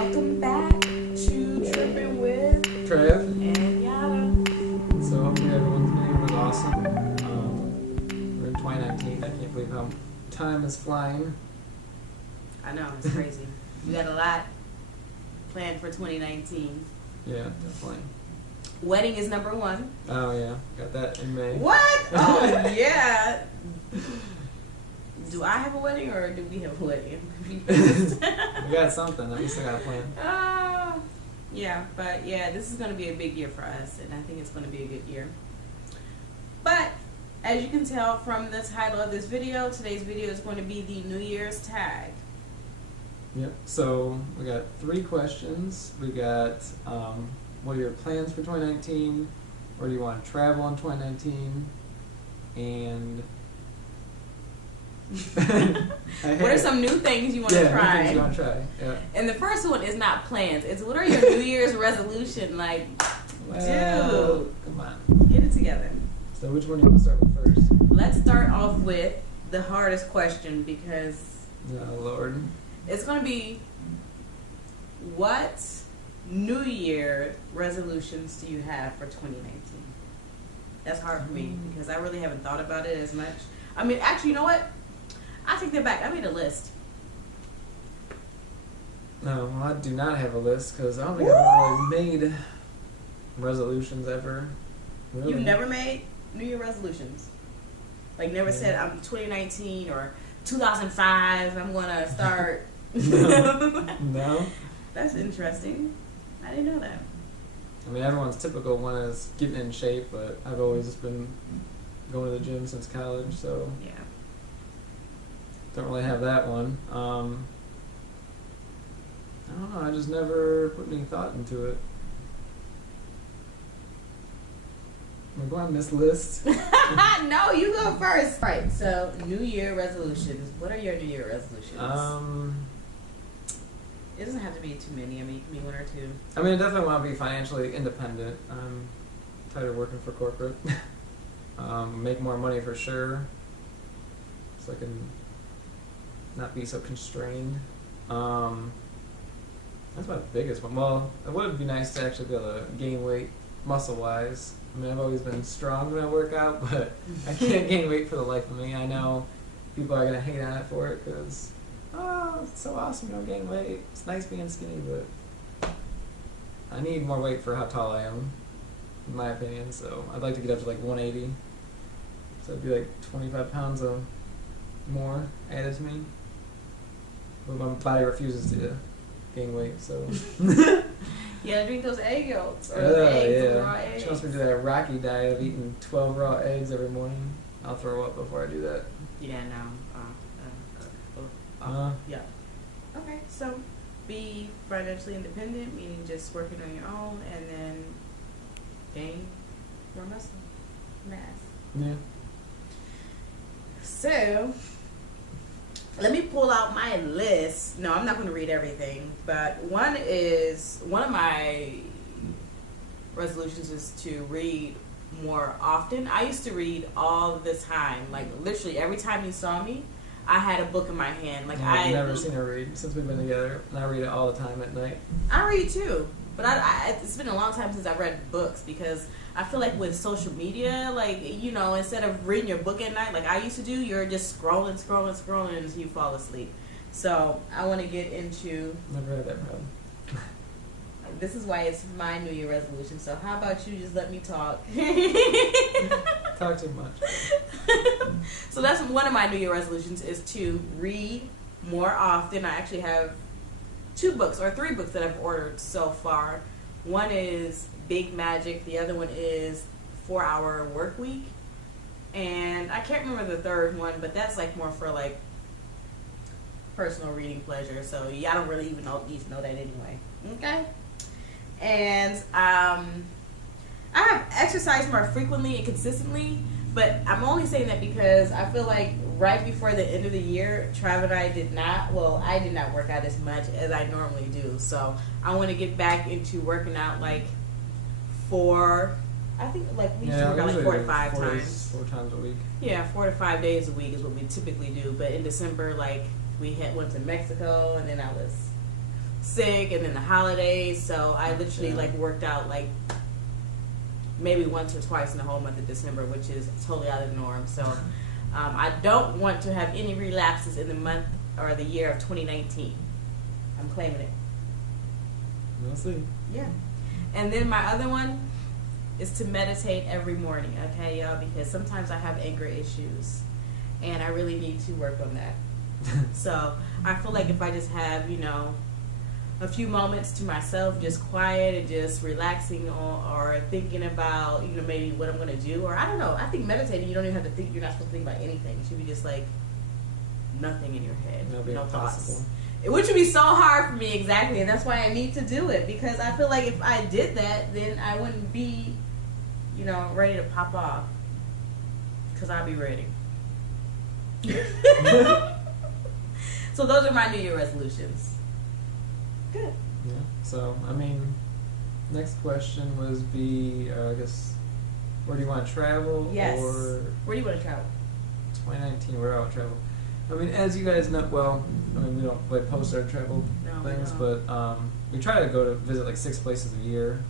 Welcome back to Tripping with Trev. and Yada. So hopefully everyone's day was awesome. We're in 2019. I can't believe how time is flying. I know, it's crazy. We got a lot planned for 2019. Yeah, definitely. Wedding is number one. Oh yeah, got that in May. What? Oh yeah. Do I have a wedding or do we have a wedding? We got something. At least I got a plan. Yeah, but yeah, this is going to be a big year for us, and I think it's going to be a good year. But as you can tell from the title of this video, today's video is going to be the New Year's tag. Yep. So we got 3 questions. We got what are your plans for 2019? Where do you want to travel in 2019? And what are some new things you want to try? New things you want to try. Yeah. And the first one is not plans. It's what are your New Year's resolution? Like, Well, dude, come on. get it together. So which one do you want to start with first? Let's start off with the hardest question because Oh Lord. it's going to be, what New Year resolutions do you have for 2019? That's hard for me because I really haven't thought about it as much. I mean, actually, you know what? I take that back. I made a list. No, I do not have a list because I don't think I've really made resolutions ever. Really. You've never made New Year resolutions? Like never said, I'm 2019 or 2005, I'm going to start. No. That's interesting. I didn't know that. I mean, everyone's typical one is getting in shape, but I've always just been going to the gym since college, so Yeah. don't really have that one. I don't know, I just never put any thought into it. I'm going on this list. No, you go first. Right, so New Year resolutions. What are your New Year resolutions? It doesn't have to be too many. I mean, it can be 1 or 2. I mean, I definitely want to be financially independent. I'm tired of working for corporate. Make more money for sure, so I can not be so constrained. That's my biggest one. Well, it would be nice to actually be able to gain weight muscle-wise. I mean, I've always been strong when I work out, but I can't gain weight for the life of me. I know people are going to hate on it for it because, oh, it's so awesome you don't gain weight. It's nice being skinny, but I need more weight for how tall I am, in my opinion. So I'd like to get up to like 180. So it'd be like 25 pounds of more added to me. But my body refuses to gain weight, so. You gotta drink those egg yolks. Or those eggs, those raw eggs. She wants me to do that Rocky diet of eating 12 raw eggs every morning. I'll throw up before I do that. Yeah, no. Yeah. Okay, so be financially independent, meaning just working on your own, and then gain more muscle mass. Yeah. So, let me pull out my list. No, I'm not going to read everything, but one of my resolutions is to read more often. I used to read all the time, like literally every time you saw me, I had a book in my hand. Like I've never seen her read since we've been together, and I read it all the time at night. I read too, but it's been a long time since I've read books because I feel like with social media, like, you know, instead of reading your book at night like I used to do, you're just scrolling until you fall asleep. So I want to get into. Never had that problem. This is why it's my New Year resolution. So how about you just let me talk? Talk too much. So that's one of my New Year resolutions is to read more often. I actually have 2 books or 3 books that I've ordered so far. One is Big Magic. The other one is 4-Hour Work Week. And I can't remember the third one, but that's like more for like personal reading pleasure. So yeah, I don't really even need to know that anyway. Okay. And I have exercised more frequently and consistently, but I'm only saying that because I feel like right before the end of the year, Trav and I did not work out as much as I normally do. So I want to get back into working out like we used to work out like 4 to 5 times. 4 times a week. Yeah, 4 to 5 days a week is what we typically do. But in December, like we went to Mexico, and then I was sick, and then the holidays. So I literally like worked out like maybe once or twice in the whole month of December, which is totally out of the norm. So I don't want to have any relapses in the month or the year of 2019. I'm claiming it. We'll see. Yeah. And then my other one is to meditate every morning, okay, y'all? Because sometimes I have anger issues, and I really need to work on that. So I feel like if I just have, you know, a few moments to myself, just quiet and just relaxing or thinking about, you know, maybe what I'm going to do, or I don't know. I think meditating, you don't even have to think. You're not supposed to think about anything. It should be just like nothing in your head, no thoughts. Which would be so hard for me, exactly, and that's why I need to do it, because I feel like if I did that, then I wouldn't be, you know, ready to pop off, because I'll be ready. So those are my New Year resolutions. Good. Yeah. So, I mean, next question was I guess, where do you want to travel? Yes. Or where do you want to travel? 2019, where I want to travel. I mean, as you guys know, well, I mean, we don't like post our travel things, but we try to go to visit like 6 places a year.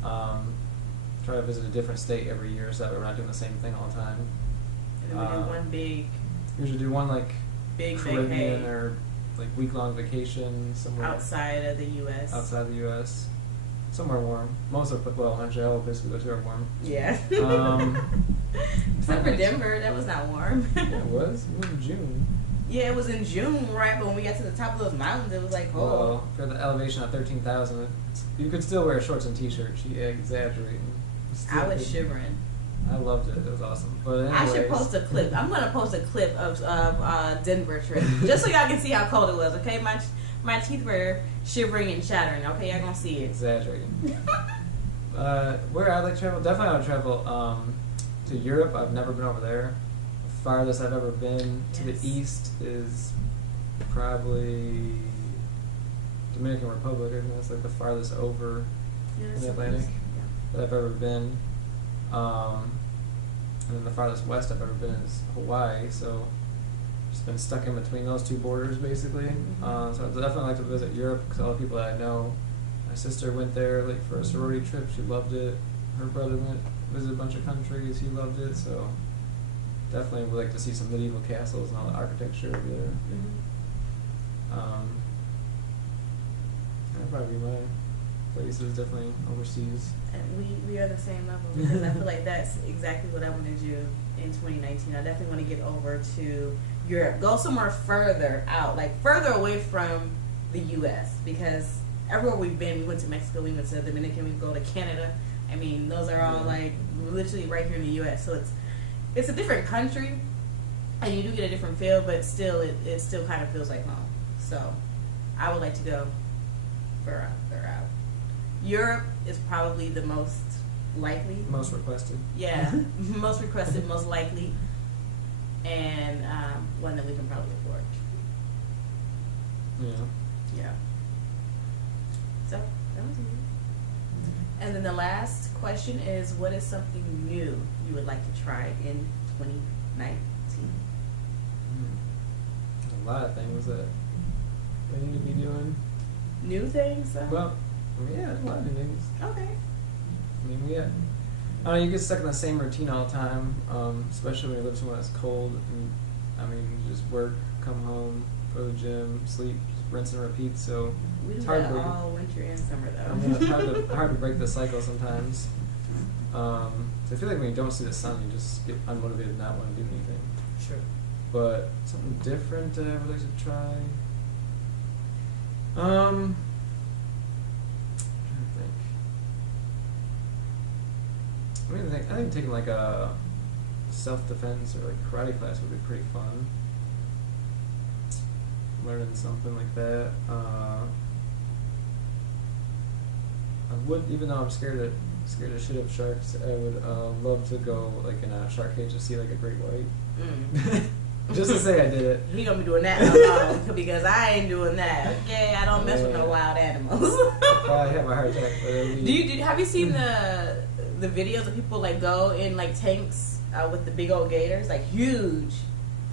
Try to visit a different state every year, so that we're not doing the same thing all the time. And then we do one big. Usually do one like big Caribbean or like week-long vacation somewhere outside of the U.S. Outside the U.S. Somewhere warm. Most of actually all the places we go to are warm. Yeah. Except for Denver, that was not warm. Yeah, it was. It was in June. Yeah, it was in June, right? But when we got to the top of those mountains, it was like cold. Well, for the elevation of 13,000, you could still wear shorts and t-shirts. She exaggerating. I was shivering. I loved it. It was awesome. But anyways. I should post a clip. I'm gonna post a clip of Denver trip, just so y'all can see how cold it was. Okay, my teeth were shivering and shattering. Okay, y'all gonna see it. Exaggerating. Where I'd like to travel, definitely I would travel to Europe. I've never been over there. The farthest I've ever been to the east is probably Dominican Republic. I think that's like the farthest over in the Atlantic that I've ever been. And then the farthest west I've ever been is Hawaii, so just been stuck in between those two borders basically. Mm-hmm. So I'd definitely like to visit Europe because all the people that I know, my sister went there like for a sorority trip, she loved it. Her brother went visited a bunch of countries, he loved it. So definitely would like to see some medieval castles and all the architecture over there. That'd probably be my places, definitely overseas. And we are the same level, because I feel like that's exactly what I want to do in 2019. I definitely want to get over to Europe, go somewhere further out, like further away from the U.S. Because everywhere we've been, we went to Mexico, we went to the Dominican, we go to Canada. I mean, those are all like literally right here in the U.S. So it's a different country, and you do get a different feel, but still it still kind of feels like home. So I would like to go further out. Europe is probably the most likely. Most requested. Yeah, most requested, most likely, and one that we can probably afford. Yeah. Yeah. So that was easy. And then the last question is, what is something new you would like to try in 2019? A lot of things that we need to be doing. New things? Well, yeah, there's a lot of new things. Okay. I mean, I don't know, you get stuck in the same routine all the time, especially when you live somewhere that's cold. And, I mean, you just work, come home, go to the gym, sleep, just rinse and repeat. So We do it's hard that to all winter and summer, though. I mean, it's hard to break the cycle sometimes. So I feel like when you don't see the sun, you just get unmotivated and not want to do anything. Sure. But something different that I would like to try. I'm trying to think. I think taking like a self-defense or like karate class would be pretty fun. Learning something like that. I would, even though I'm scared of shit of sharks, I would love to go like in a shark cage to see like a great white. Just to say I did it. He gonna be doing that alone because I ain't doing that. Okay, I don't mess with no wild animals. I'll probably have a heart attack. But Have you seen the videos of people like go in like tanks with the big old gators, like huge?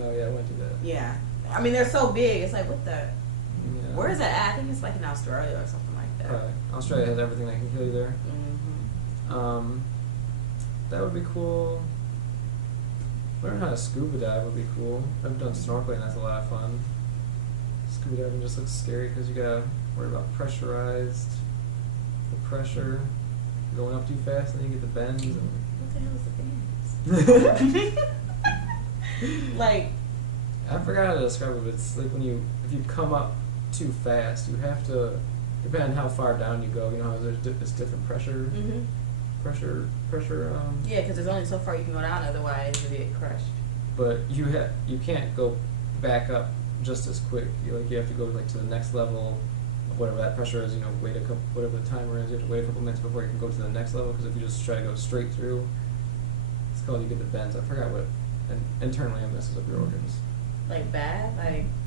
Oh yeah, I went to that. Yeah, I mean they're so big. It's like what the. Yeah, Where is that at? I think it's like in Australia or something like that. Right. Australia has everything that can kill you there. Mm-hmm. That would be cool. Learn how to scuba dive would be cool. I've done snorkeling, that's a lot of fun. Scuba diving just looks scary because you gotta worry about the pressure, going up too fast, and then you get the bends. And What the hell is the bends? Like, I forgot how to describe it, but it's like if you come up too fast, you have to, depending on how far down you go, you know how there's different pressure. mm-hmm. Pressure. Yeah, because there's only so far you can go down, otherwise you get crushed. But you can't go back up just as quick. You have to go like to the next level of whatever that pressure is. Wait whatever the timer is. You have to wait a couple minutes before you can go to the next level. Because if you just try to go straight through, it's called you get the bends. I forgot what. And internally, it messes up your organs. Like bad,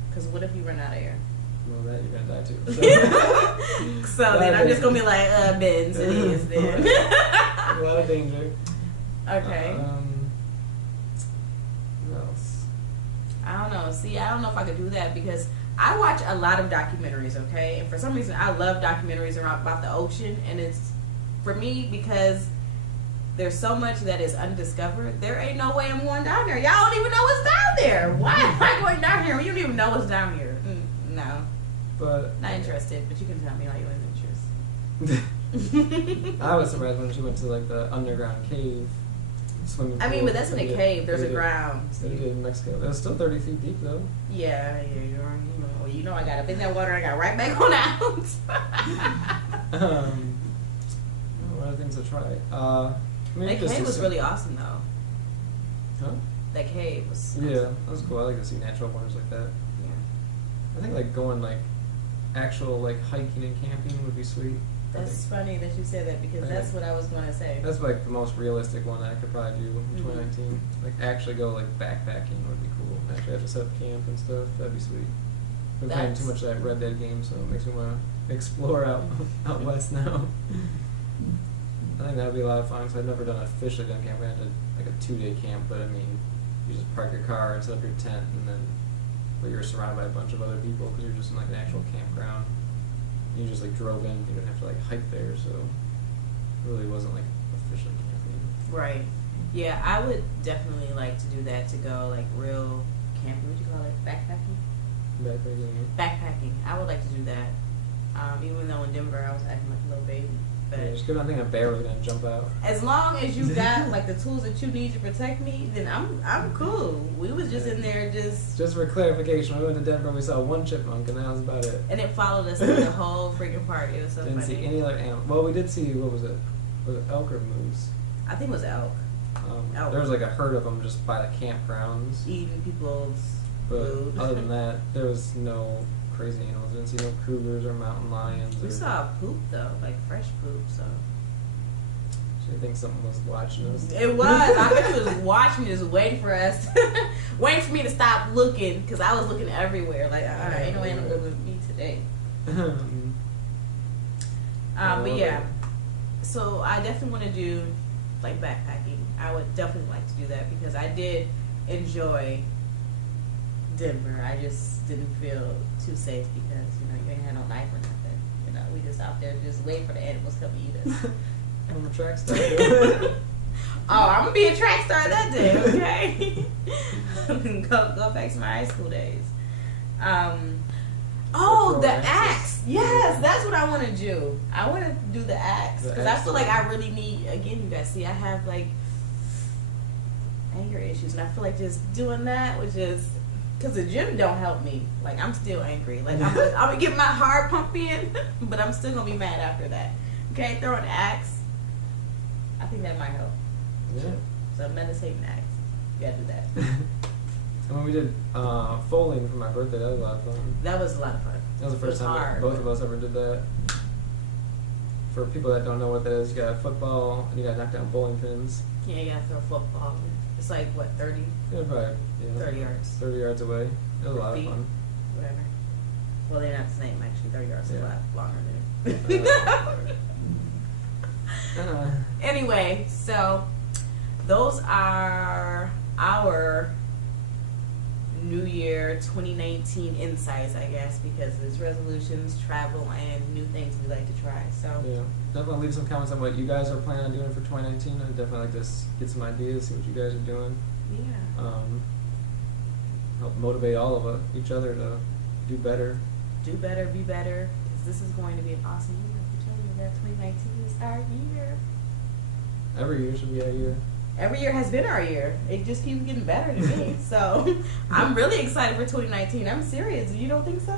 because what if you run out of air? Well, that you're gonna die too. So then I'm just gonna be like, bends it is then. A lot of danger. Okay. What else? I don't know. See, I don't know if I could do that because I watch a lot of documentaries, okay? And for some reason, I love documentaries about the ocean. And it's, for me, because there's so much that is undiscovered, there ain't no way I'm going down there. Y'all don't even know what's down there. Why am I going down here when you don't even know what's down here? No. But Not interested, but you can tell me how you was I was surprised when she went to like the underground cave swimming pool. I mean, but that's in a cave. There's a ground. They did in Mexico. It was still 30 feet deep though. Yeah, you're I got up in that water. I got right back on out. What other things to try? That cave was really awesome though. Huh? That cave was awesome. Yeah, that was cool. I like to see natural wonders like that. Yeah. I think like going like actual like hiking and camping would be sweet. That's funny that you said that because that's what I was going to say. That's like the most realistic one that I could probably do in Mm-hmm. 2019. Like actually go like backpacking would be cool. Actually have to set up camp and stuff. That'd be sweet. I've been playing too much of that Red Dead game, so it makes me want to explore out west now. I think that'd be a lot of fun. So I've never officially done camping. I did like a 2-day camp, but I mean, you just park your car and set up your tent, and then you're surrounded by a bunch of other people because you're just in like an actual campground. You just like drove in. You didn't have to like hike there, so it really wasn't like efficient camping. Right. Yeah, I would definitely like to do that. To go like real camping. What do you call it? Backpacking. Backpacking. I would like to do that. Even though in Denver I was acting like a little baby. But yeah, just good. I think a bear was gonna jump out. As long as you got like the tools that you need to protect me, then I'm cool. We was just in there just for clarification, we went to Denver and we saw one chipmunk and that was about it. And it followed us through the whole freaking party. It was so Didn't funny. see any other animal. Well, we did see, what was it? Was it elk or moose? I think it was elk. Elk. There was like a herd of them just by the campgrounds. Eating people's But food. other than that, there was no crazy animals. Didn't see no cougars or mountain lions. We or, saw poop though, like fresh poop. So I think something was watching us. it was. I bet you was watching, just waiting for us, waiting for me to stop looking because I was looking everywhere. Like, all right, ain't no animal with me today. But yeah, so I definitely want to do like backpacking. I would definitely like to do that because I did enjoy Denver. I just didn't feel too safe because you ain't had no knife or nothing. We just out there just waiting for the animals to come eat us. I'm a track star. I'm gonna be a track star that day. Okay, go back to my high school days. The axe. Yes, that's what I want to do. I want to do the axe because I feel like I really need. Again, you guys see, I have like anger issues, and I feel like just doing that was just because the gym don't help me. Like I'm still angry. Like I'm gonna get my heart pumping, but I'm still gonna be mad after that. Okay, throw an axe. I think that might help. Yeah. So meditating axe. You gotta do that. And when we did bowling for my birthday, that was a lot of fun. That was a lot of fun. That was the first time that both of us ever did that. For people that don't know what that is, you got a football and you got to knock down bowling pins. Yeah, you gotta throw a football. It's like what, 30? Yeah, probably 30 yards. 30 yards away. It was a lot of Feet. fun. Whatever. Well, they're not the same actually. 30 yards is a lot longer than Anyway, so those are our New Year 2019 insights, I guess, because it's resolutions, travel, and new things we like to try. So Yeah, definitely leave some comments on what you guys are planning on doing for 2019. I'd definitely like to get some ideas, see what you guys are doing. yeah, Help motivate all of each other to do better. do better, be better, because this is going to be an awesome year. I'm telling you that 2019 is our year. Every year should be a year. Every year has been our year. It just keeps getting better to me. So I'm really excited for 2019. I'm serious. You don't think so?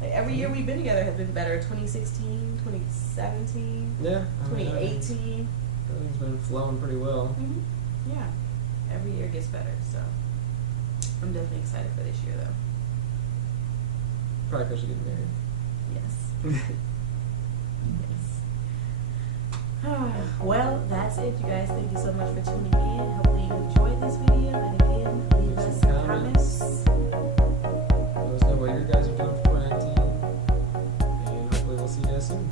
Like every year we've been together has been better. 2016, 2017, Yeah. I mean, 2018. everything's been flowing pretty well. Hmm. Yeah. Every year gets better. So I'm definitely excited for this year, though. Probably because you get married. Yes. Well, that's it, you guys. Thank you so much for tuning in. Hopefully you enjoyed this video. And again, leave us some comments. Let us know what you guys are doing for 2019. And hopefully we'll see you guys soon.